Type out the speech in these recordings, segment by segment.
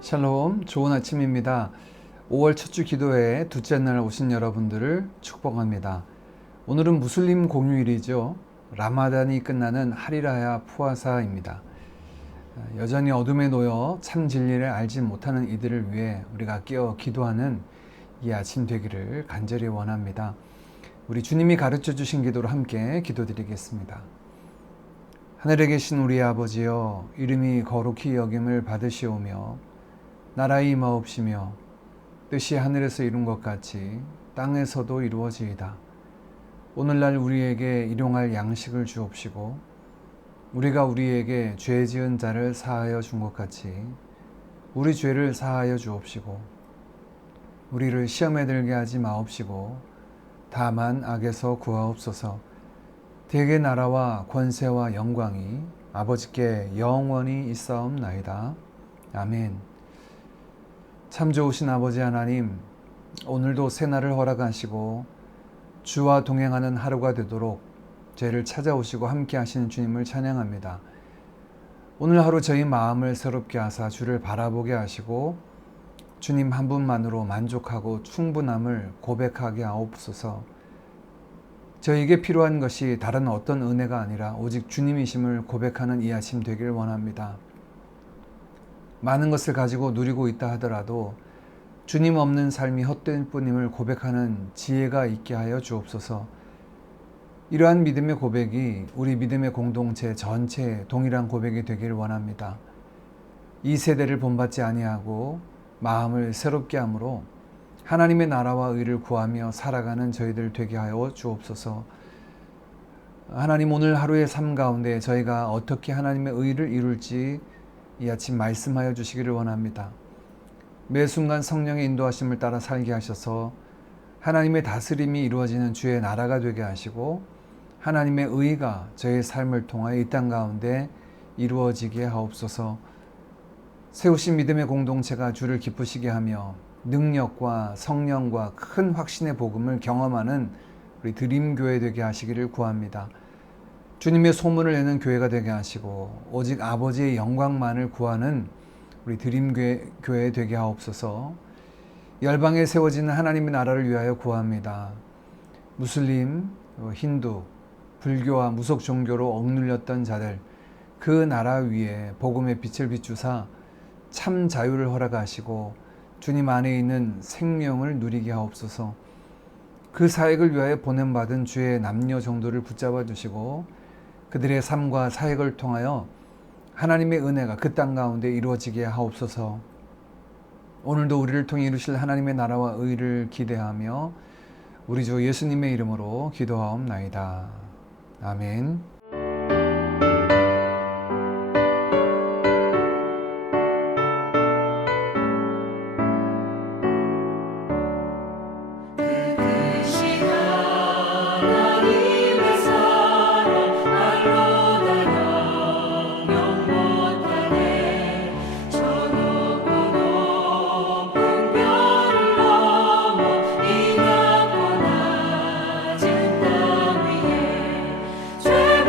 샬롬, 좋은 아침입니다. 5월 첫 주 기도회에 둘째 날 오신 여러분들을 축복합니다. 오늘은 무슬림 공휴일이죠. 라마단이 끝나는 하리라야 푸아사입니다. 여전히 어둠에 놓여 참 진리를 알지 못하는 이들을 위해 우리가 깨어 기도하는 이 아침 되기를 간절히 원합니다. 우리 주님이 가르쳐 주신 기도로 함께 기도드리겠습니다. 하늘에 계신 우리 아버지여, 이름이 거룩히 여김을 받으시오며 나라의 임하옵시며 뜻이 하늘에서 이룬 것 같이 땅에서도 이루어지이다. 오늘날 우리에게 일용할 양식을 주옵시고 우리가 우리에게 죄 지은 자를 사하여 준 것 같이 우리 죄를 사하여 주옵시고 우리를 시험에 들게 하지 마옵시고 다만 악에서 구하옵소서. 대개 나라와 권세와 영광이 아버지께 영원히 있사옵나이다. 아멘. 참 좋으신 아버지 하나님, 오늘도 새날을 허락하시고 주와 동행하는 하루가 되도록 죄를 찾아오시고 함께 하시는 주님을 찬양합니다. 오늘 하루 저희 마음을 새롭게 하사 주를 바라보게 하시고 주님 한 분만으로 만족하고 충분함을 고백하게 하옵소서. 저에게 필요한 것이 다른 어떤 은혜가 아니라 오직 주님이심을 고백하는 이 아침 되길 원합니다. 많은 것을 가지고 누리고 있다 하더라도 주님 없는 삶이 헛될 뿐임을 고백하는 지혜가 있게 하여 주옵소서. 이러한 믿음의 고백이 우리 믿음의 공동체 전체에 동일한 고백이 되길 원합니다. 이 세대를 본받지 아니하고 마음을 새롭게 함으로 하나님의 나라와 의를 구하며 살아가는 저희들 되게 하여 주옵소서. 하나님, 오늘 하루의 삶 가운데 저희가 어떻게 하나님의 의를 이룰지 이 아침 말씀하여 주시기를 원합니다. 매 순간 성령의 인도하심을 따라 살게 하셔서 하나님의 다스림이 이루어지는 주의 나라가 되게 하시고 하나님의 의가 저의 삶을 통하여 이 땅 가운데 이루어지게 하옵소서. 세우신 믿음의 공동체가 주를 기쁘시게 하며 능력과 성령과 큰 확신의 복음을 경험하는 우리 드림교회 되게 하시기를 구합니다. 주님의 소문을 내는 교회가 되게 하시고 오직 아버지의 영광만을 구하는 우리 드림교회 되게 하옵소서. 열방에 세워지는 하나님의 나라를 위하여 구합니다. 무슬림, 힌두, 불교와 무속 종교로 억눌렸던 자들, 그 나라 위에 복음의 빛을 비추사 참 자유를 허락하시고 주님 안에 있는 생명을 누리게 하옵소서. 그 사역을 위하여 보냄받은 주의 남녀 정도를 붙잡아 주시고 그들의 삶과 사역을 통하여 하나님의 은혜가 그 땅 가운데 이루어지게 하옵소서. 오늘도 우리를 통해 이루실 하나님의 나라와 의를 기대하며 우리 주 예수님의 이름으로 기도하옵나이다. 아멘. 죄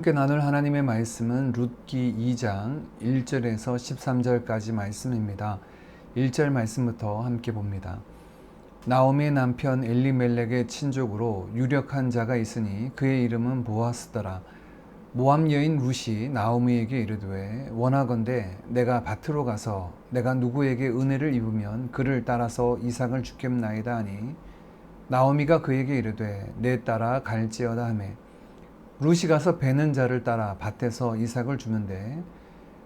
함께 나눌 하나님의 말씀은 룻기 2장 1절에서 13절까지 말씀입니다. 1절 말씀부터 함께 봅니다. 나오미의 남편 엘리멜렉의 친족으로 유력한 자가 있으니 그의 이름은 보아스더라. 모압 여인 룻이 나오미에게 이르되 원하건대 내가 밭으로 가서 내가 누구에게 은혜를 입으면 그를 따라서 이삭을 주겠나이다 하니 나오미가 그에게 이르되 내 따라 갈지어다 하매 룻이 가서 베는 자를 따라 밭에서 이삭을 주는데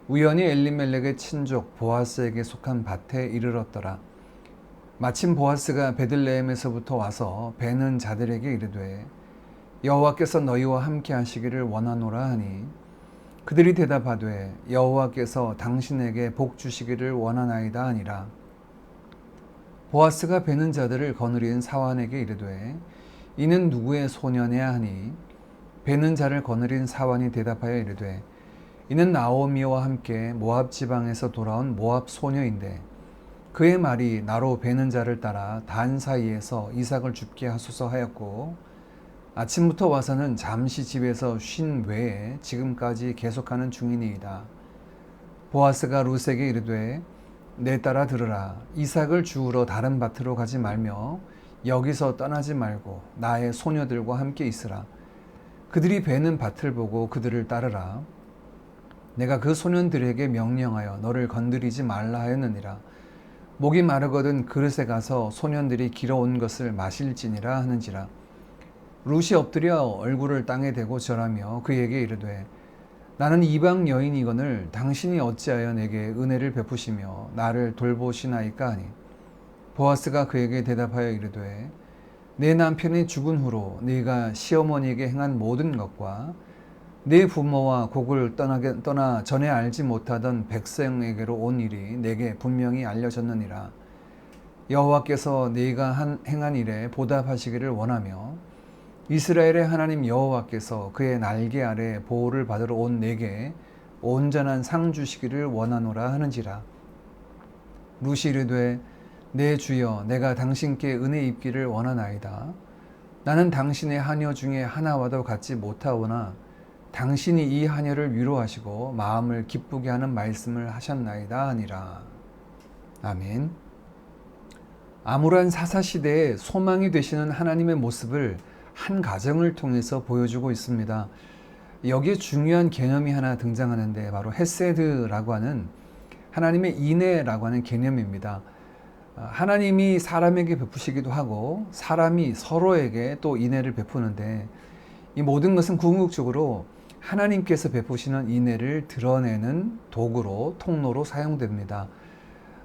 우연히 엘리멜렉의 친족 보아스에게 속한 밭에 이르렀더라. 마침 보아스가 베들레헴에서부터 와서 베는 자들에게 이르되 여호와께서 너희와 함께 하시기를 원하노라 하니 그들이 대답하되 여호와께서 당신에게 복 주시기를 원하나이다 하니라. 보아스가 베는 자들을 거느린 사환에게 이르되 이는 누구의 소녀냐 하니 베는 자를 거느린 사환이 대답하여 이르되 이는 나오미와 함께 모압 지방에서 돌아온 모압 소녀인데 그의 말이 나로 베는 자를 따라 단 사이에서 이삭을 줍게 하소서 하였고 아침부터 와서는 잠시 집에서 쉰 외에 지금까지 계속하는 중이니이다. 보아스가 룻에게 이르되 내 따라 들으라. 이삭을 주우러 다른 밭으로 가지 말며 여기서 떠나지 말고 나의 소녀들과 함께 있으라. 그들이 베는 밭을 보고 그들을 따르라. 내가 그 소년들에게 명령하여 너를 건드리지 말라 하였느니라. 목이 마르거든 그릇에 가서 소년들이 길어온 것을 마실지니라 하는지라. 룻이 엎드려 얼굴을 땅에 대고 절하며 그에게 이르되 나는 이방 여인이거늘 당신이 어찌하여 내게 은혜를 베푸시며 나를 돌보시나이까 하니 보아스가 그에게 대답하여 이르되 내 남편이 죽은 후로 네가 시어머니에게 행한 모든 것과 네 부모와 곡을 떠나 전에 알지 못하던 백성에게로 온 일이 내게 분명히 알려졌느니라. 여호와께서 네가 행한 일에 보답하시기를 원하며 이스라엘의 하나님 여호와께서 그의 날개 아래 보호를 받으러 온 내게 온전한 상 주시기를 원하노라 하는지라. 룻이 이르되 내 주여 내가 당신께 은혜 입기를 원하나이다. 나는 당신의 하녀 중에 하나와도 같지 못하오나 당신이 이 하녀를 위로하시고 마음을 기쁘게 하는 말씀을 하셨나이다 하니라. 아멘. 암울한 사사시대에 소망이 되시는 하나님의 모습을 한 가정을 통해서 보여주고 있습니다. 여기에 중요한 개념이 하나 등장하는데 바로 헤세드라고 하는 하나님의 인애라고 하는 개념입니다. 하나님이 사람에게 베푸시기도 하고 사람이 서로에게 또 인애를 베푸는데 이 모든 것은 궁극적으로 하나님께서 베푸시는 인애를 드러내는 도구로 통로로 사용됩니다.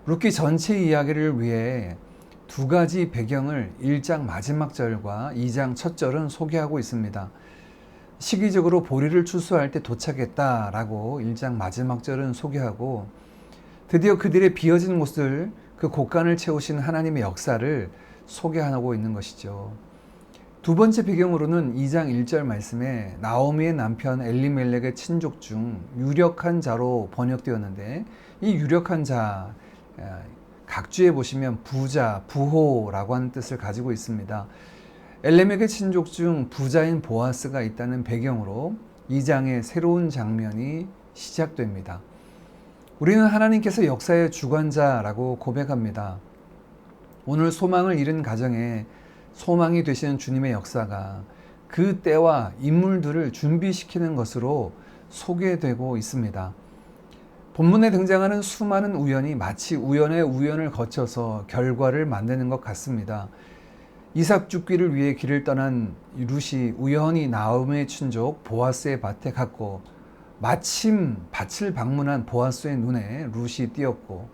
룻기 전체 이야기를 위해 두 가지 배경을 1장 마지막 절과 2장 첫 절은 소개하고 있습니다. 시기적으로 보리를 추수할 때 도착했다라고 1장 마지막 절은 소개하고 드디어 그들의 비어진 곳을 그 곳간을 채우신 하나님의 역사를 소개하고 있는 것이죠. 두 번째 배경으로는 2장 1절 말씀에 나오미의 남편 엘리멜렉의 친족 중 유력한 자로 번역되었는데 이 유력한 자 각주에 보시면 부자, 부호라고 하는 뜻을 가지고 있습니다. 엘리멜렉의 친족 중 부자인 보아스가 있다는 배경으로 2장의 새로운 장면이 시작됩니다. 우리는 하나님께서 역사의 주관자라고 고백합니다. 오늘 소망을 잃은 가정에 소망이 되시는 주님의 역사가 그 때와 인물들을 준비시키는 것으로 소개되고 있습니다. 본문에 등장하는 수많은 우연이 마치 우연의 우연을 거쳐서 결과를 만드는 것 같습니다. 이삭 죽기를 위해 길을 떠난 룻이 우연히 나오미의 친족 보아스의 밭에 갔고 마침 밭을 방문한 보아스의 눈에 룻이 띄었고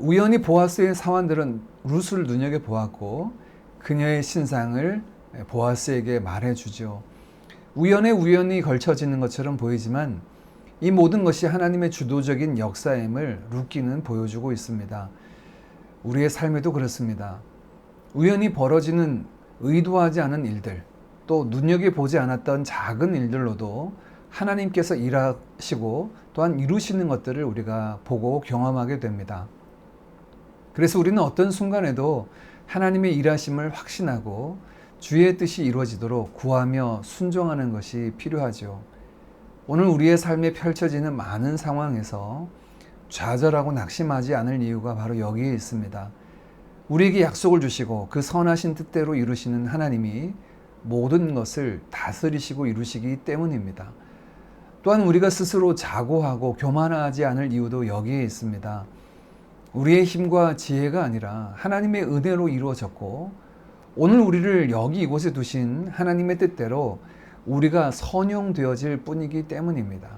우연히 보아스의 사환들은 룻을 눈여겨보았고 그녀의 신상을 보아스에게 말해주죠. 우연이 걸쳐지는 것처럼 보이지만 이 모든 것이 하나님의 주도적인 역사임을 룻기는 보여주고 있습니다. 우리의 삶에도 그렇습니다. 우연히 벌어지는 의도하지 않은 일들, 또 눈여겨보지 않았던 작은 일들로도 하나님께서 일하시고 또한 이루시는 것들을 우리가 보고 경험하게 됩니다. 그래서 우리는 어떤 순간에도 하나님의 일하심을 확신하고 주의 뜻이 이루어지도록 구하며 순종하는 것이 필요하죠. 오늘 우리의 삶에 펼쳐지는 많은 상황에서 좌절하고 낙심하지 않을 이유가 바로 여기에 있습니다. 우리에게 약속을 주시고 그 선하신 뜻대로 이루시는 하나님이 모든 것을 다스리시고 이루시기 때문입니다. 또한 우리가 스스로 자고하고 교만하지 않을 이유도 여기에 있습니다. 우리의 힘과 지혜가 아니라 하나님의 은혜로 이루어졌고 오늘 우리를 여기 이곳에 두신 하나님의 뜻대로 우리가 선용되어질 뿐이기 때문입니다.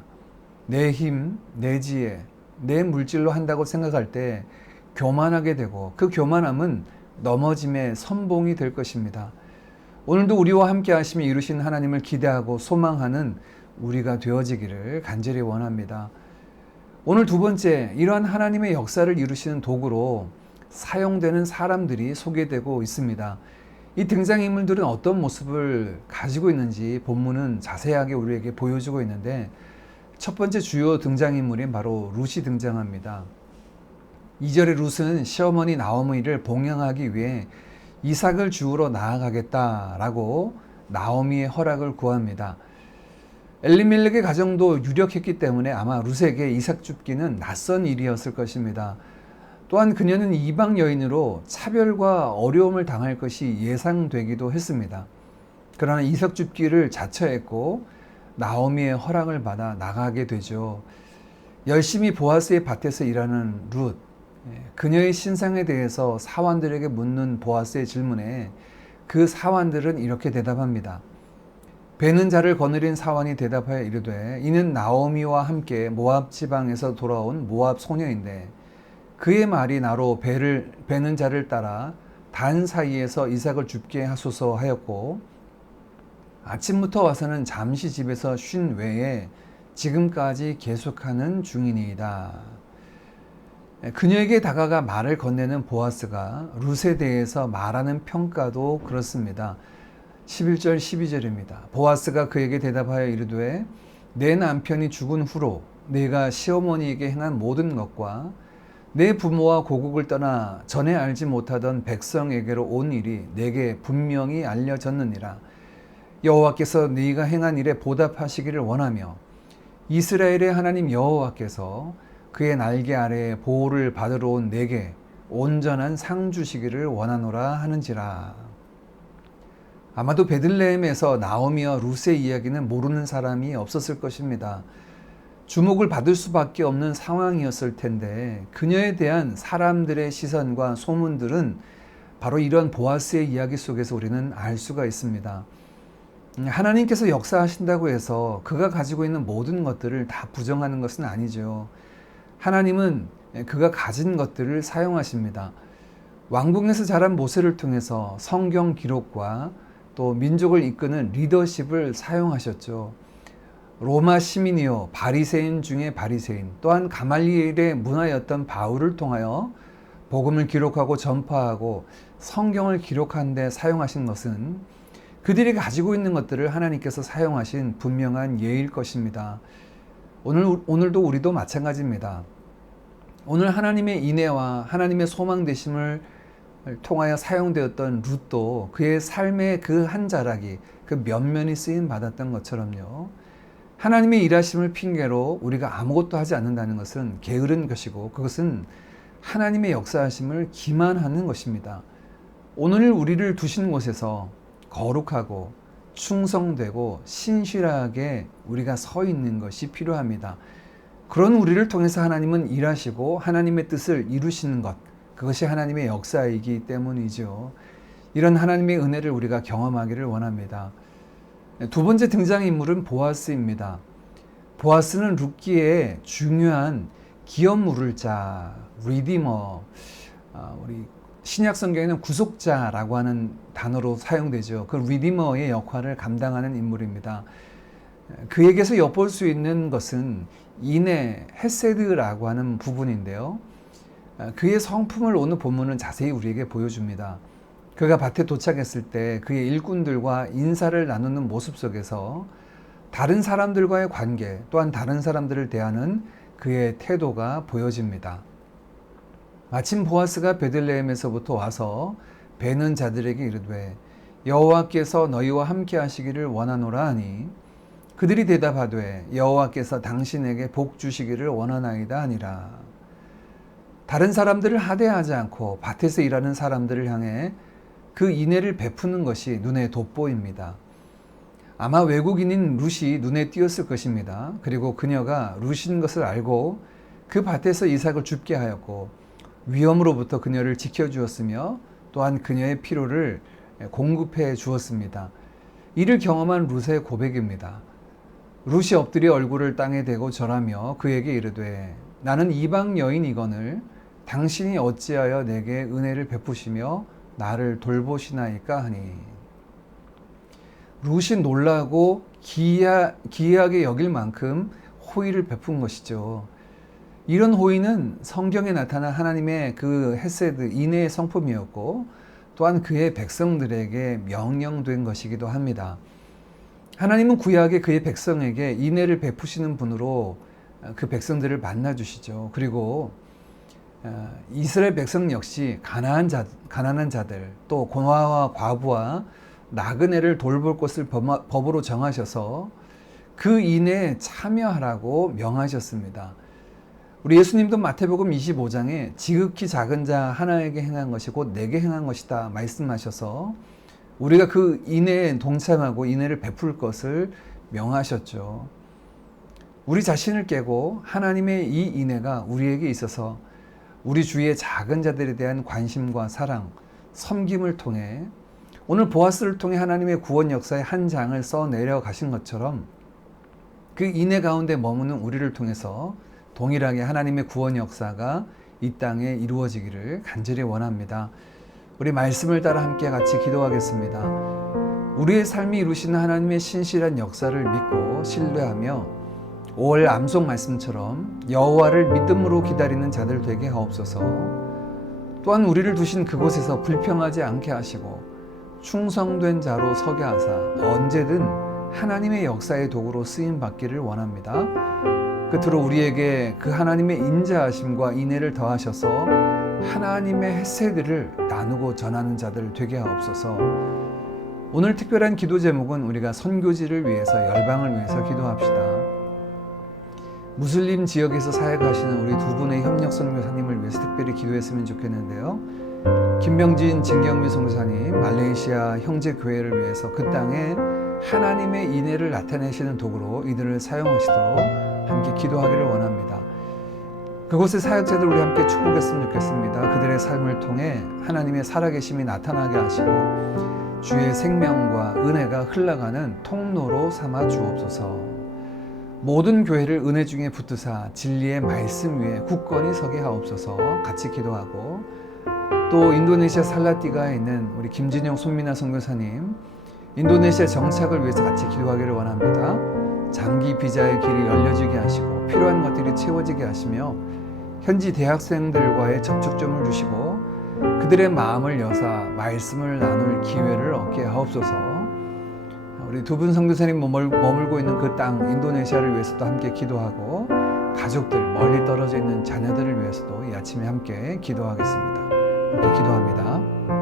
내 힘, 내 지혜, 내 물질로 한다고 생각할 때 교만하게 되고 그 교만함은 넘어짐의 선봉이 될 것입니다. 오늘도 우리와 함께 하시며 이루신 하나님을 기대하고 소망하는 우리가 되어지기를 간절히 원합니다. 오늘 두 번째, 이러한 하나님의 역사를 이루시는 도구로 사용되는 사람들이 소개되고 있습니다. 이 등장인물들은 어떤 모습을 가지고 있는지 본문은 자세하게 우리에게 보여주고 있는데 첫 번째 주요 등장인물인 바로 룻이 등장합니다. 2절에 룻은 시어머니 나오미를 봉양하기 위해 이삭을 주우러 나아가겠다라고 나오미의 허락을 구합니다. 엘리멜렉의 가정도 유력했기 때문에 아마 룻에게 이삭 줍기는 낯선 일이었을 것입니다. 또한 그녀는 이방 여인으로 차별과 어려움을 당할 것이 예상되기도 했습니다. 그러나 이삭 줍기를 자처했고 나오미의 허락을 받아 나가게 되죠. 열심히 보아스의 밭에서 일하는 룻, 그녀의 신상에 대해서 사환들에게 묻는 보아스의 질문에 그 사환들은 이렇게 대답합니다. 베는 자를 거느린 사환이 대답하여 이르되 이는 나오미와 함께 모압 지방에서 돌아온 모압 소녀인데 그의 말이 나로 베는 자를 따라 단 사이에서 이삭을 줍게 하소서 하였고 아침부터 와서는 잠시 집에서 쉰 외에 지금까지 계속하는 중이니이다. 그녀에게 다가가 말을 건네는 보아스가 룻에 대해서 말하는 평가도 그렇습니다. 11절 12절입니다. 보아스가 그에게 대답하여 이르되 내 남편이 죽은 후로 내가 시어머니에게 행한 모든 것과 내 부모와 고국을 떠나 전에 알지 못하던 백성에게로 온 일이 내게 분명히 알려졌느니라. 여호와께서 네가 행한 일에 보답하시기를 원하며 이스라엘의 하나님 여호와께서 그의 날개 아래에 보호를 받으러 온 내게 온전한 상 주시기를 원하노라 하는지라. 아마도 베들레헴에서 나오미와 룻의 이야기는 모르는 사람이 없었을 것입니다. 주목을 받을 수밖에 없는 상황이었을 텐데 그녀에 대한 사람들의 시선과 소문들은 바로 이런 보아스의 이야기 속에서 우리는 알 수가 있습니다. 하나님께서 역사하신다고 해서 그가 가지고 있는 모든 것들을 다 부정하는 것은 아니죠. 하나님은 그가 가진 것들을 사용하십니다. 왕궁에서 자란 모세를 통해서 성경 기록과 또 민족을 이끄는 리더십을 사용하셨죠. 로마 시민이요 바리새인 중에 바리새인, 또한 가말리엘의 문화였던 바울을 통하여 복음을 기록하고 전파하고 성경을 기록하는 데 사용하신 것은 그들이 가지고 있는 것들을 하나님께서 사용하신 분명한 예일 것입니다. 오늘도 우리도 마찬가지입니다. 오늘 하나님의 인애와 하나님의 소망 되심을 통하여 사용되었던 룻도 그의 삶의 그 한 자락이 그 면면이 쓰임 받았던 것처럼요. 하나님의 일하심을 핑계로 우리가 아무것도 하지 않는다는 것은 게으른 것이고 그것은 하나님의 역사하심을 기만하는 것입니다. 오늘 우리를 두신 곳에서 거룩하고 충성되고 신실하게 우리가 서 있는 것이 필요합니다. 그런 우리를 통해서 하나님은 일하시고 하나님의 뜻을 이루시는 것, 그것이 하나님의 역사이기 때문이죠. 이런 하나님의 은혜를 우리가 경험하기를 원합니다. 두 번째 등장인물은 보아스입니다. 보아스는 룻기의 중요한 기업 물을 자, 리디머, 우리 신약 성경에는 구속자라고 하는 단어로 사용되죠. 그 리디머의 역할을 감당하는 인물입니다. 그에게서 엿볼 수 있는 것은 인애, 헤세드라고 하는 부분인데요. 그의 성품을 오늘 본문은 자세히 우리에게 보여줍니다. 그가 밭에 도착했을 때 그의 일꾼들과 인사를 나누는 모습 속에서 다른 사람들과의 관계, 또한 다른 사람들을 대하는 그의 태도가 보여집니다. 마침 보아스가 베들레헴에서부터 와서 베는 자들에게 이르되 여호와께서 너희와 함께 하시기를 원하노라 하니 그들이 대답하되 여호와께서 당신에게 복 주시기를 원하나이다 하니라. 다른 사람들을 하대하지 않고 밭에서 일하는 사람들을 향해 그 인애를 베푸는 것이 눈에 돋보입니다. 아마 외국인인 룻이 눈에 띄었을 것입니다. 그리고 그녀가 룻인 것을 알고 그 밭에서 이삭을 줍게 하였고 위험으로부터 그녀를 지켜주었으며 또한 그녀의 필요를 공급해 주었습니다. 이를 경험한 룻의 고백입니다. 룻이 엎드려 얼굴을 땅에 대고 절하며 그에게 이르되 나는 이방 여인이거늘 당신이 어찌하여 내게 은혜를 베푸시며 나를 돌보시나이까 하니. 룻이 놀라고 기이하게 여길 만큼 호의를 베푼 것이죠. 이런 호의는 성경에 나타난 하나님의 그 헤세드, 인애의 성품이었고 또한 그의 백성들에게 명령된 것이기도 합니다. 하나님은 구약에 그의 백성에게 인애를 베푸시는 분으로 그 백성들을 만나주시죠. 그리고 이스라엘 백성 역시 가난한 자들, 또 고아와 과부와 나그네를 돌볼 것을 법으로 정하셔서 그 인애에 참여하라고 명하셨습니다. 우리 예수님도 마태복음 25장에 지극히 작은 자 하나에게 행한 것이 곧 내게 행한 것이다 말씀하셔서 우리가 그 인애에 동참하고 인애를 베풀 것을 명하셨죠. 우리 자신을 깨고 하나님의 이 인애가 우리에게 있어서 우리 주위의 작은 자들에 대한 관심과 사랑, 섬김을 통해 오늘 보아스를 통해 하나님의 구원 역사의 한 장을 써내려 가신 것처럼 그 인애 가운데 머무는 우리를 통해서 동일하게 하나님의 구원 역사가 이 땅에 이루어지기를 간절히 원합니다. 우리 말씀을 따라 함께 같이 기도하겠습니다. 우리의 삶이 이루시는 하나님의 신실한 역사를 믿고 신뢰하며 5월 암송 말씀처럼 여호와를 믿음으로 기다리는 자들 되게 하옵소서. 또한 우리를 두신 그곳에서 불평하지 않게 하시고 충성된 자로 서게 하사 언제든 하나님의 역사의 도구로 쓰임 받기를 원합니다. 끝으로 우리에게 그 하나님의 인자하심과 인애를 더하셔서 하나님의 헤세드를 나누고 전하는 자들 되게 하옵소서. 오늘 특별한 기도 제목은 우리가 선교지를 위해서, 열방을 위해서 기도합시다. 무슬림 지역에서 사역하시는 우리 두 분의 협력 선교사님을 위해서 특별히 기도했으면 좋겠는데요. 김병진, 진경미 선교사님, 말레이시아 형제 교회를 위해서 그 땅에 하나님의 인애를 나타내시는 도구로 이들을 사용하시도록 함께 기도하기를 원합니다. 그곳의 사역자들 우리 함께 축복했으면 좋겠습니다. 그들의 삶을 통해 하나님의 살아계심이 나타나게 하시고 주의 생명과 은혜가 흘러가는 통로로 삼아 주옵소서. 모든 교회를 은혜 중에 붙드사 진리의 말씀 위에 굳건히 서게 하옵소서. 같이 기도하고 또 인도네시아 살라띠가에 있는 우리 김진영 손민아 선교사님 인도네시아 정착을 위해서 같이 기도하기를 원합니다. 장기 비자의 길이 열려지게 하시고 필요한 것들이 채워지게 하시며 현지 대학생들과의 접촉점을 주시고 그들의 마음을 여사 말씀을 나눌 기회를 얻게 하옵소서. 우리 두 분 선교사님 머물고 있는 그 땅 인도네시아를 위해서도 함께 기도하고 가족들 멀리 떨어져 있는 자녀들을 위해서도 이 아침에 함께 기도하겠습니다. 함께 기도합니다.